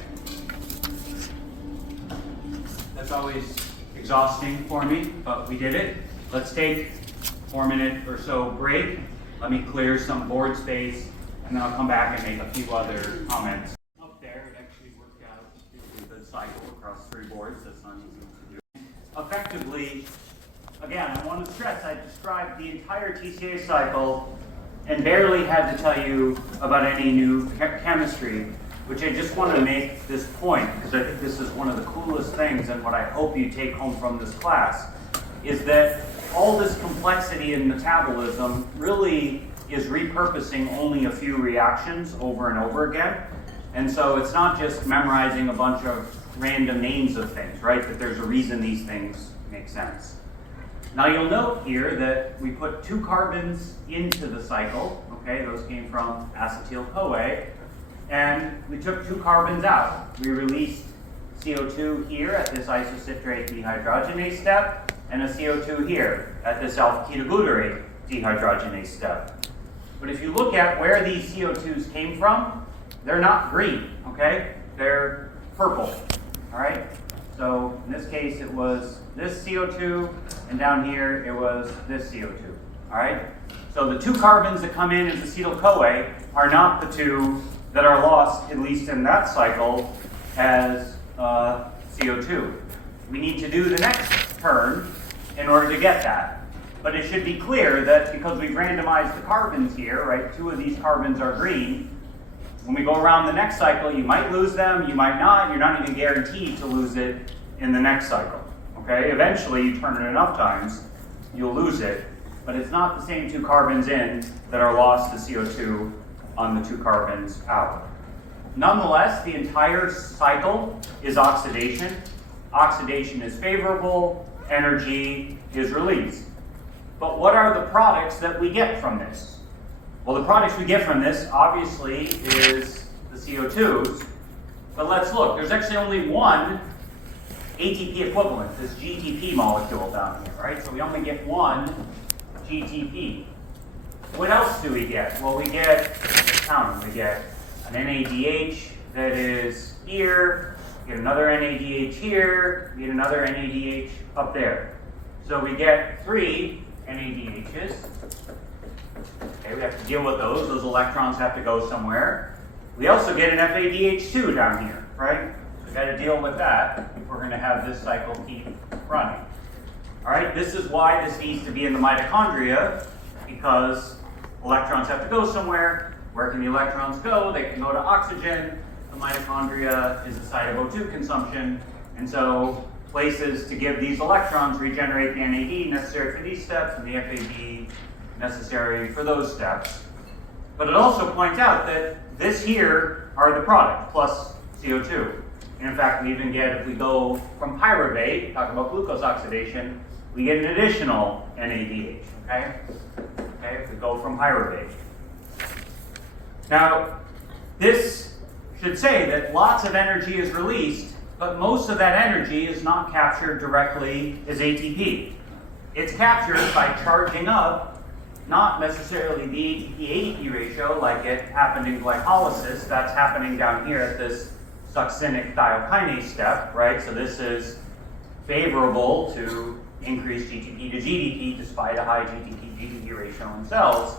That's always exhausting for me, but we did it. Let's take a 4-minute or so break. Let me clear some board space, and then I'll come back and make a few other comments. Up there, it actually worked out to do the cycle across 3 boards. That's not easy to do. Effectively, again, I want to stress I described the entire TCA cycle and barely had to tell you about any new chemistry, which I just wanted to make this point because I think this is one of the coolest things, and what I hope you take home from this class is that all this complexity in metabolism really is repurposing only a few reactions over and over again. And so it's not just memorizing a bunch of random names of things, right? That there's a reason these things make sense. Now you'll note here that we put 2 carbons into the cycle, okay? Those came from acetyl-CoA, and we took 2 carbons out. We released CO2 here at this isocitrate dehydrogenase step, and a CO2 here at this alpha-ketoglutarate dehydrogenase step. But if you look at where these CO2s came from, they're not green, okay? They're purple, all right? So in this case, it was this CO2, and down here, it was this CO2, all right? So the 2 carbons that come in as acetyl-CoA are not the 2 that are lost, at least in that cycle, as CO2. we need to do the next turn in order to get that. But it should be clear that because we've randomized the carbons here, right, 2 of these carbons are green, when we go around the next cycle, you might lose them, you might not, you're not even guaranteed to lose it in the next cycle, okay? Eventually, you turn it enough times, you'll lose it, but it's not the same 2 carbons in that are lost to CO2 on the 2 carbons out. Nonetheless, the entire cycle is oxidation. Oxidation is favorable, energy is released. But what are the products that we get from this? Well, the products we get from this, obviously, is the CO2s. But let's look. There's actually only one ATP equivalent, this GTP molecule down here, right? So we only get one GTP. What else do we get? Well, we get, let's count them. We get an NADH that is here, we get another NADH here, we get another NADH up there. So we get 3 NADHs. Okay, we have to deal with those. Those electrons have to go somewhere. We also get an FADH2 down here, right? So we've got to deal with that if we're going to have this cycle keep running. All right, this is why this needs to be in the mitochondria, because electrons have to go somewhere. Where can the electrons go? They can go to oxygen. The mitochondria is a site of O2 consumption, and so places to give these electrons regenerate the NAD necessary for these steps and the FAD necessary for those steps. But it also points out that this here are the product plus CO2. And in fact, we even get, if we go from pyruvate, talk about glucose oxidation, we get an additional NADH, okay? Okay, if we go from pyruvate. Now, this should say that lots of energy is released, but most of that energy is not captured directly as ATP. It's captured by charging up, not necessarily the ATP-ADP ratio like it happened in glycolysis. That's happening down here at this succinic thiokinase step, right? So this is favorable to increase GTP to GDP despite a high GTP-GDP ratio in cells.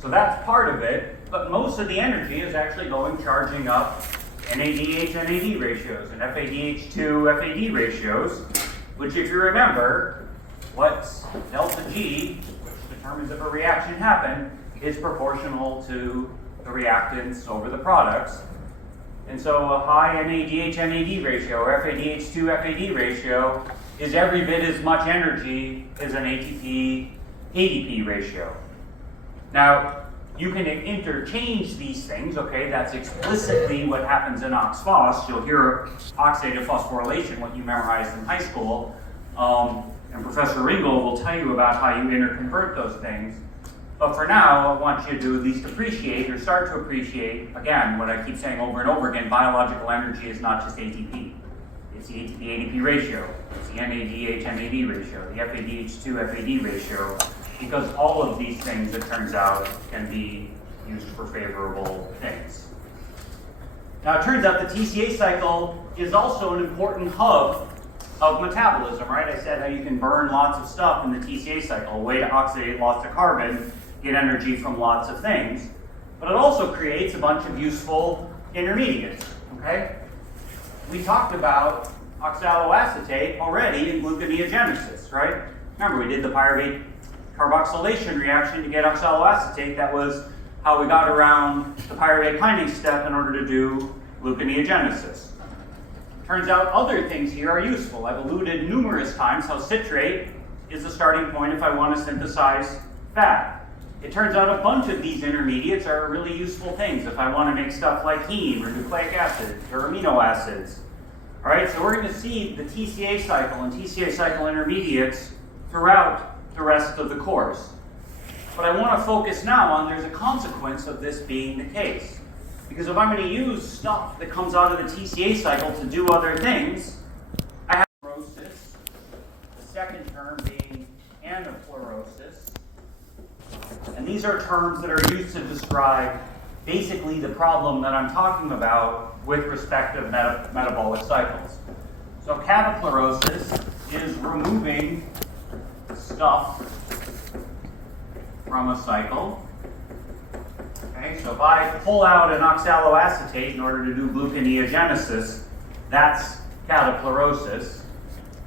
So that's part of it, but most of the energy is actually going charging up NADH-NAD ratios and FADH2-FAD ratios, which if you remember, what's delta G, which determines if a reaction happened, is proportional to the reactants over the products. And so a high NADH-NAD ratio or FADH2-FAD ratio is every bit as much energy as an ATP-ADP ratio. Now, you can interchange these things, okay? That's explicitly what happens in oxphos. You'll hear oxidative phosphorylation, what you memorized in high school. And Professor Ringel will tell you about how you interconvert those things. But for now, I want you to at least appreciate or start to appreciate, again, what I keep saying over and over again, biological energy is not just ATP. It's the ATP-ADP ratio. It's the NADH-NAD ratio, the FADH2-FAD ratio. Because all of these things, it turns out, can be used for favorable things. Now, it turns out the TCA cycle is also an important hub of metabolism, right? I said how you can burn lots of stuff in the TCA cycle, a way to oxidate lots of carbon, get energy from lots of things. But it also creates a bunch of useful intermediates, okay? We talked about oxaloacetate already in gluconeogenesis, right? Remember, we did the pyruvate carboxylation reaction to get oxaloacetate. That was how we got around the pyruvate kinase step in order to do gluconeogenesis. Turns out other things here are useful. I've alluded numerous times how citrate is the starting point if I want to synthesize fat. It turns out a bunch of these intermediates are really useful things if I want to make stuff like heme or nucleic acids or amino acids. All right, so we're going to see the TCA cycle and TCA cycle intermediates throughout the rest of the course. But I want to focus now on there's a consequence of this being the case. Because if I'm going to use stuff that comes out of the TCA cycle to do other things, I have fluorosis, the second term being anafluorosis. And these are terms that are used to describe basically the problem that I'm talking about with respect to metabolic cycles. So catafluorosis is removing stuff from a cycle. Okay, so if I pull out an oxaloacetate in order to do gluconeogenesis, that's cataplerosis.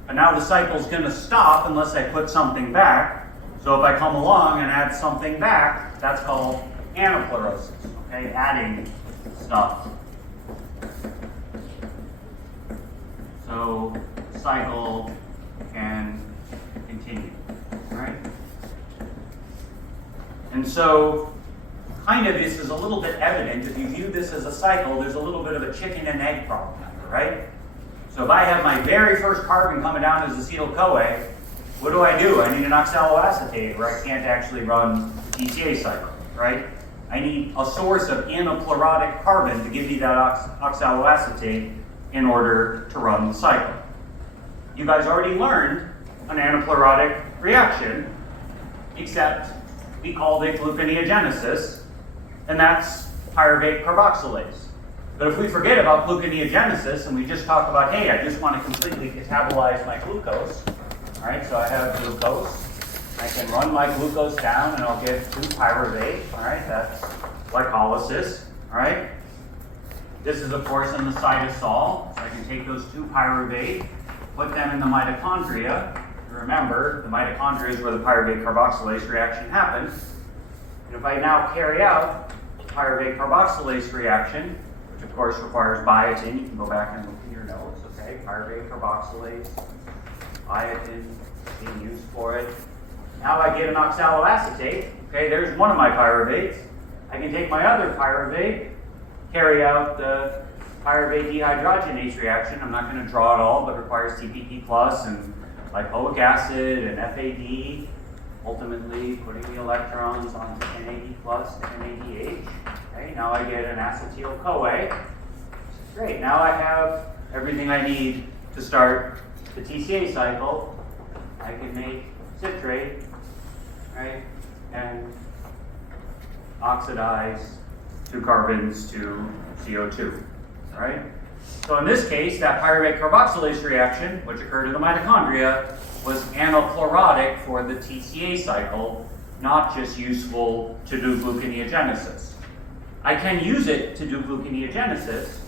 And now the cycle's going to stop unless I put something back. So if I come along and add something back, that's called anaplerosis, okay? Adding stuff. So cycle can continue, right? And so kind of this is a little bit evident. If you view this as a cycle, there's a little bit of a chicken and egg problem, right? So if I have my very first carbon coming down as acetyl-CoA, what do? I need an oxaloacetate, or I can't actually run the TCA cycle, right? I need a source of anaplerotic carbon to give me that oxaloacetate in order to run the cycle. You guys already learned an anaplerotic reaction, except we called it gluconeogenesis, and that's pyruvate carboxylase. But if we forget about gluconeogenesis and we just talk about, hey, I just want to completely catabolize my glucose, all right, so I have glucose. I can run my glucose down and I'll get 2-pyruvate, all right, that's glycolysis, all right. This is, of course, in the cytosol, so I can take those 2-pyruvate, put them in the mitochondria. Remember, the mitochondria is where the pyruvate carboxylase reaction happens. And if I now carry out the pyruvate carboxylase reaction, which of course requires biotin, you can go back and look in your notes, okay? Pyruvate carboxylase, biotin being used for it. Now I get an oxaloacetate, okay? There's one of my pyruvates. I can take my other pyruvate, carry out the pyruvate dehydrogenase reaction. I'm not going to draw it all, but requires TPP plus and lipoic acid and FAD, ultimately putting the electrons onto NAD plus to NADH. Okay, now I get an acetyl-CoA. Great, now I have everything I need to start the TCA cycle. I can make citrate, right, and oxidize 2 carbons to CO2, all right? So in this case, that pyruvate carboxylase reaction, which occurred in the mitochondria, was anaplerotic for the TCA cycle, not just useful to do gluconeogenesis. I can use it to do gluconeogenesis,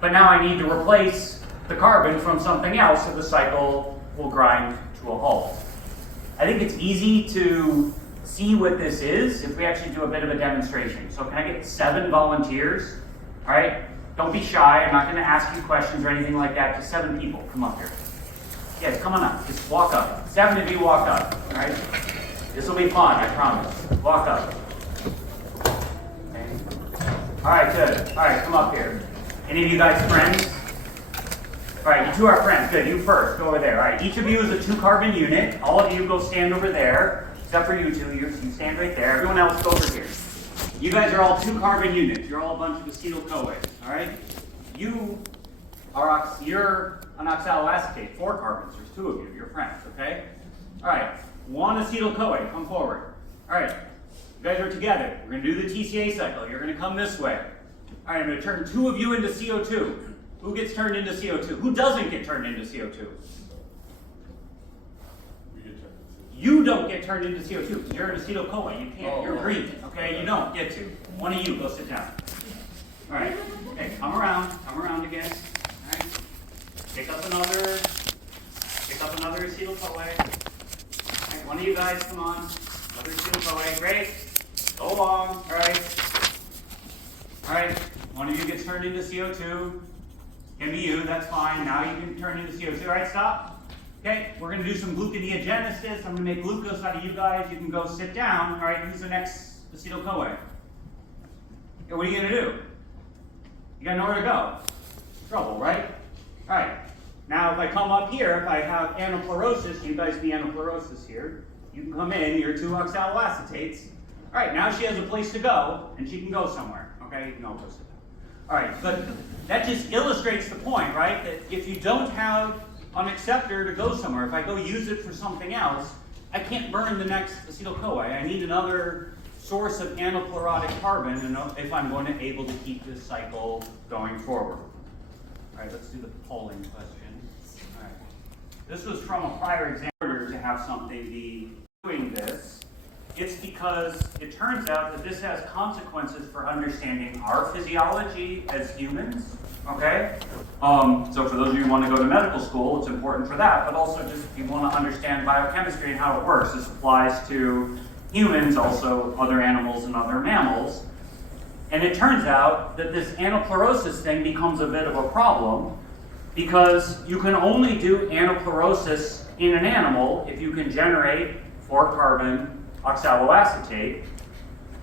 but now I need to replace the carbon from something else so the cycle will grind to a halt. I think it's easy to see what this is if we actually do a bit of a demonstration. So can I get 7 volunteers? All right? Don't be shy. I'm not going to ask you questions or anything like that. Just 7 people. Come up here. Yes, come on up. Just walk up. 7 of you walk up. All right? This will be fun, I promise. Walk up. Okay. All right, good. All right, come up here. Any of you guys friends? All right, you 2 are friends. Good. You first. Go over there. All right. Each of you is a 2-carbon unit. All of you go stand over there, except for you 2. You stand right there. Everyone else go over here. You guys are all 2-carbon units. You're all a bunch of acetyl-CoA, all right? You're an oxaloacetate, 4 carbons. There's 2 of you. You're friends, okay? All right, 1 acetyl-CoA. Come forward. All right, you guys are together. We're going to do the TCA cycle. You're going to come this way. All right, I'm going to turn 2 of you into CO2. Who gets turned into CO2? Who doesn't get turned into CO2? You don't get turned into CO2. You're an acetyl-CoA. You can't. You're green. Okay? You don't get to. One of you, go sit down. All right. Okay, come around. Come around again. All right. Pick up another acetyl-CoA. All right, one of you guys, come on. Another acetyl-CoA. Great. Go along. All right. All right. One of you gets turned into CO2. Can be you. That's fine. Now you can turn into CO2. All right, stop. Okay, we're going to do some gluconeogenesis. I'm going to make glucose out of you guys. You can go sit down. All right, who's the next acetyl-CoA? Okay, what are you going to do? You got nowhere to go. Trouble, right? All right. Now, if I come up here, if I have anaplerosis, you guys be anaplerosis here. You can come in, you're 2 oxaloacetates. All right, now she has a place to go, and she can go somewhere. Okay, you can all go sit down. All right, but that just illustrates the point, right? That if you don't have an acceptor to go somewhere, if I go use it for something else, I can't burn the next acetyl-CoA. I need another source of anaplerotic carbon if I'm going to be able to keep this cycle going forward. All right, let's do the polling question. All right. This was from a prior exam. In order to have something be doing this, it's because it turns out that this has consequences for understanding our physiology as humans, okay? So for those of you who want to go to medical school, it's important for that, but also just if you want to understand biochemistry and how it works, this applies to humans, also other animals and other mammals. And it turns out that this anaplerosis thing becomes a bit of a problem because you can only do anaplerosis in an animal if you can generate 4-carbon oxaloacetate.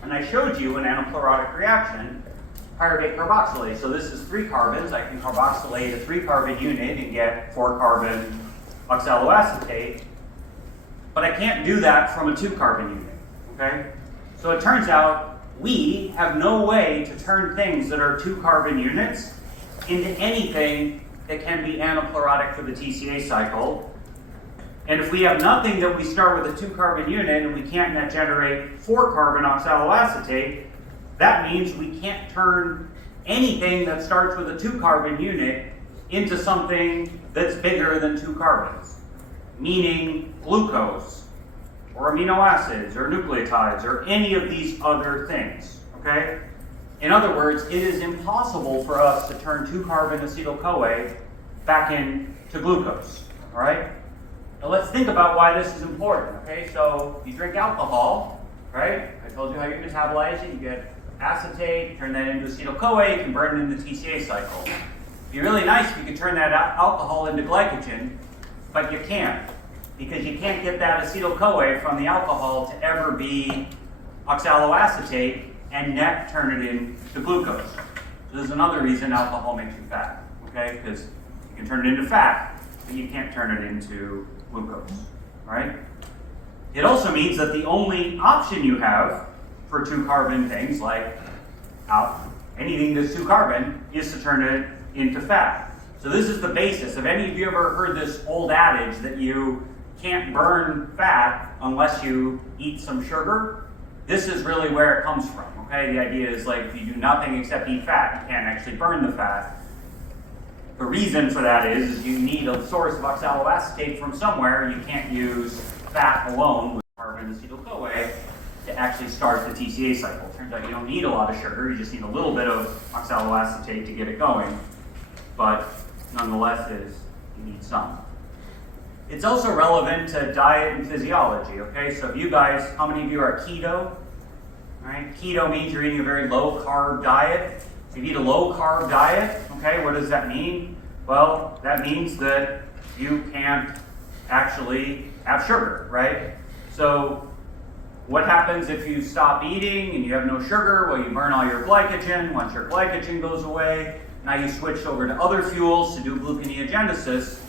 And I showed you an anaplerotic reaction, pyruvate carboxylase. So this is 3 carbons. I can carboxylate a 3-carbon unit and get 4-carbon oxaloacetate. But I can't do that from a 2-carbon unit, okay? So it turns out we have no way to turn things that are 2-carbon units into anything that can be anaplerotic for the TCA cycle. And if we have nothing that we start with a 2-carbon unit and we can't yet generate 4-carbon oxaloacetate, that means we can't turn anything that starts with a 2-carbon unit into something that's bigger than 2 carbons, meaning glucose, or amino acids, or nucleotides, or any of these other things, okay? In other words, it is impossible for us to turn 2-carbon acetyl-CoA back into glucose, all right? Now let's think about why this is important, okay? So you drink alcohol, right? I told you how you metabolize it. You get acetate, you turn that into acetyl-CoA, you can burn it in the TCA cycle. It'd be really nice if you could turn that alcohol into glycogen, but you can't, because you can't get that acetyl-CoA from the alcohol to ever be oxaloacetate and net turn it into glucose. So there's another reason alcohol makes you fat, okay? Because you can turn it into fat, but you can't turn it into glucose, right? It also means that the only option you have for 2-carbon things, like anything that's 2-carbon, is to turn it into fat. So this is the basis. Have any of you ever heard this old adage that you can't burn fat unless you eat some sugar? This is really where it comes from, okay? The idea is like if you do nothing except eat fat, you can't actually burn the fat. The reason for that is you need a source of oxaloacetate from somewhere. You can't use fat alone with carbon acetyl-CoA to actually start the TCA cycle. Turns out you don't need a lot of sugar, you just need a little bit of oxaloacetate to get it going, but nonetheless you need some. It's also relevant to diet and physiology, okay? So if you guys, how many of you are keto? All right? Keto means you're eating a very low-carb diet. If you eat a low-carb diet, okay, what does that mean? Well, that means that you can't actually have sugar, right? So what happens if you stop eating and you have no sugar? Well, you burn all your glycogen. Once your glycogen goes away, now you switch over to other fuels to do gluconeogenesis,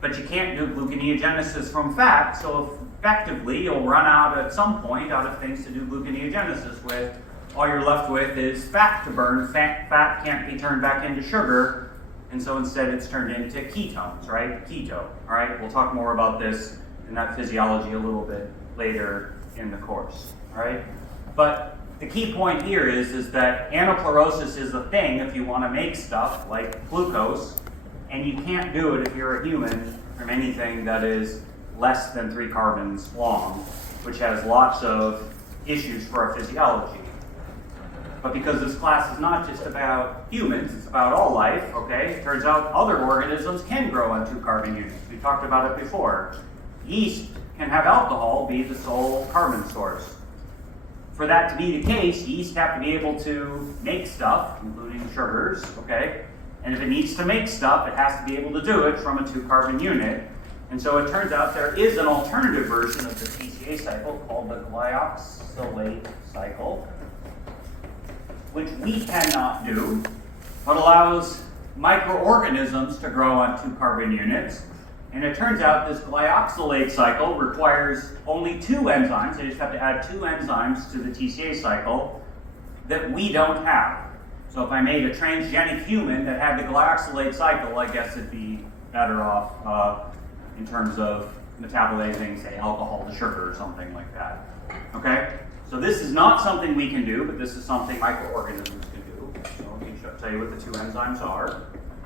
but you can't do gluconeogenesis from fat, so effectively you'll run out at some point out of things to do gluconeogenesis with. All you're left with is fat to burn. Fat can't be turned back into sugar, and so instead it's turned into ketones, right? Keto, all right? We'll talk more about this and that physiology a little bit later in the course, all right? But the key point here is that anaplerosis is a thing if you want to make stuff like glucose, and you can't do it if you're a human from anything that is less than 3 carbons long, which has lots of issues for our physiology. But because this class is not just about humans, it's about all life, okay? It turns out other organisms can grow on 2-carbon units. We talked about it before. Yeast can have alcohol be the sole carbon source. For that to be the case, yeast have to be able to make stuff, including sugars, okay? And if it needs to make stuff, it has to be able to do it from a 2-carbon unit. And so it turns out there is an alternative version of the TCA cycle called the glyoxylate cycle, which we cannot do, but allows microorganisms to grow on 2-carbon units. And it turns out this glyoxylate cycle requires only 2 enzymes. They just have to add 2 enzymes to the TCA cycle that we don't have. So if I made a transgenic human that had the glyoxylate cycle, I guess it'd be better off in terms of metabolizing, say, alcohol to sugar or something like that. Okay? So this is not something we can do, but this is something microorganisms can do. So let me tell you what the 2 enzymes are.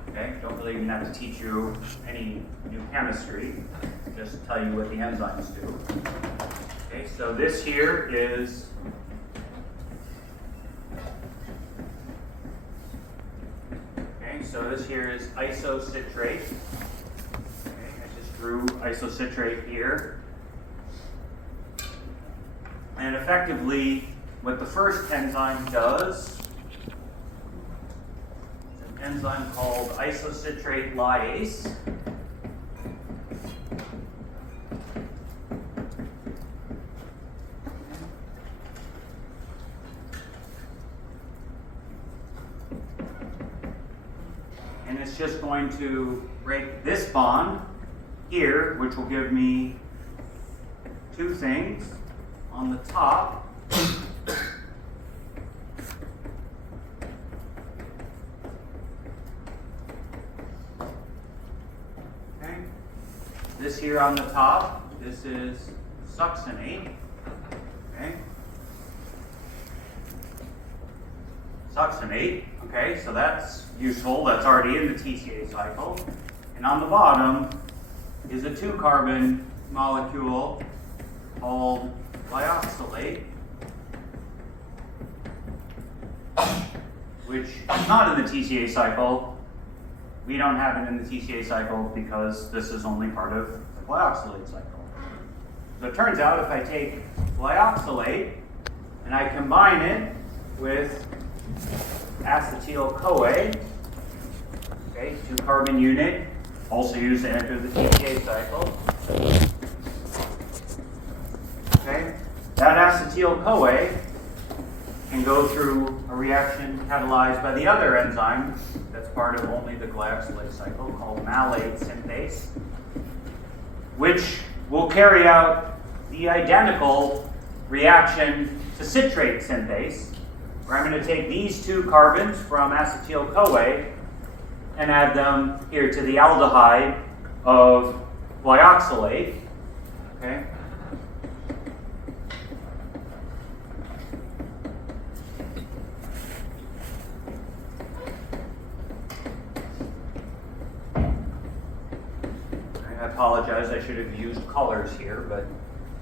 Okay? Don't really even have to teach you any new chemistry. Just tell you what the enzymes do. Okay? So this here is so so this here is isocitrate. Okay, I just drew isocitrate here. And effectively, what the first enzyme does is an enzyme called isocitrate lyase. And it's just going to break this bond here, which will give me two things. On the top, okay, this here on the top, this is succinate, okay, succinate, okay, so that's useful, that's already in the TCA cycle, and on the bottom is a 2-carbon molecule called Bioxolate, which is not in the TCA cycle. We don't have it in the TCA cycle because this is only part of the glyoxylate cycle. So it turns out if I take glyoxylate and I combine it with acetyl-CoA, okay, 2-carbon unit, also used to enter the TCA cycle. Okay, that acetyl-CoA can go through a reaction catalyzed by the other enzyme that's part of only the glyoxylate cycle called malate synthase, which will carry out the identical reaction to citrate synthase, where I'm going to take these 2 carbons from acetyl-CoA and add them here to the aldehyde of glyoxylate. Okay. I apologize, I should have used colors here, but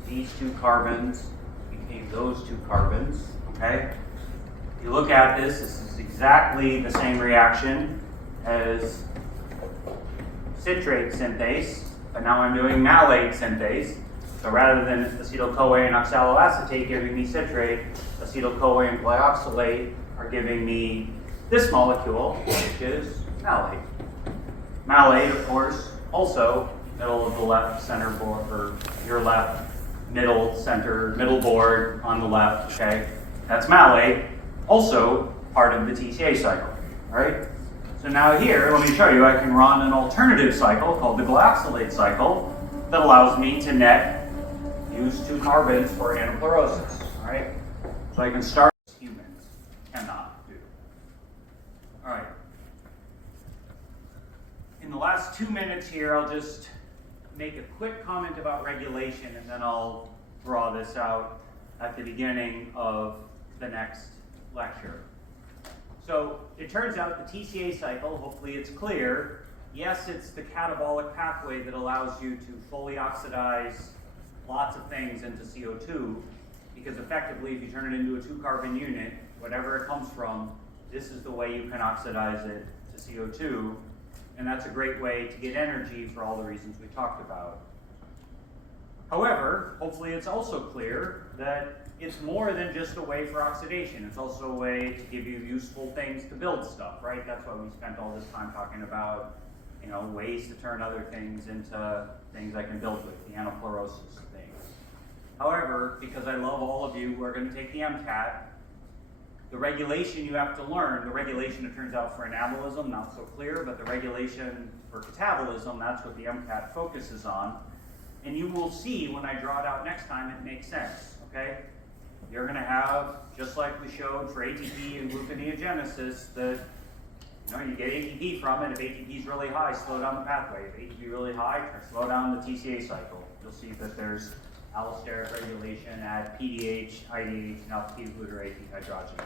these 2 carbons became those 2 carbons, okay? If you look at this, this is exactly the same reaction as citrate synthase, but now I'm doing malate synthase. So rather than acetyl-CoA and oxaloacetate giving me citrate, acetyl-CoA and glyoxylate are giving me this molecule, which is malate. Malate, of course, also middle of the left center board, or your left middle center, middle board on the left, okay? That's malate, also part of the TCA cycle, right? So now here, let me show you, I can run an alternative cycle called the glyoxylate cycle that allows me to net use 2 carbons for anaplerosis, all right? So I can start humans cannot do. All right. In the last 2 minutes here, I'll just make a quick comment about regulation, and then I'll draw this out at the beginning of the next lecture. So it turns out the TCA cycle, hopefully it's clear, yes, it's the catabolic pathway that allows you to fully oxidize lots of things into CO2, because effectively if you turn it into a 2-carbon unit, whatever it comes from, this is the way you can oxidize it to CO2. And that's a great way to get energy for all the reasons we talked about. However, hopefully it's also clear that it's more than just a way for oxidation. It's also a way to give you useful things to build stuff, right? That's why we spent all this time talking about, you know, ways to turn other things into things I can build with, the anaplerosis things. However, because I love all of you who are going to take the MCAT, the regulation you have to learn, the regulation it turns out for anabolism, not so clear, but the regulation for catabolism, that's what the MCAT focuses on. And you will see when I draw it out next time, it makes sense, okay? You're gonna have, just like we showed for ATP and gluconeogenesis, that you get ATP from it. If ATP is really high, slow down the pathway. If ATP is really high, slow down the TCA cycle. You'll see that there's allosteric regulation at PDH, IDH, and alpha-ketoglutarate dehydrogenase.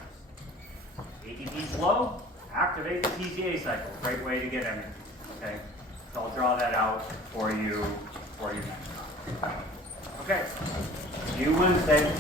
ATP is low, activate the TCA cycle. Great way to get energy. Okay, so I'll draw that out for you next time. Okay, see you Wednesday.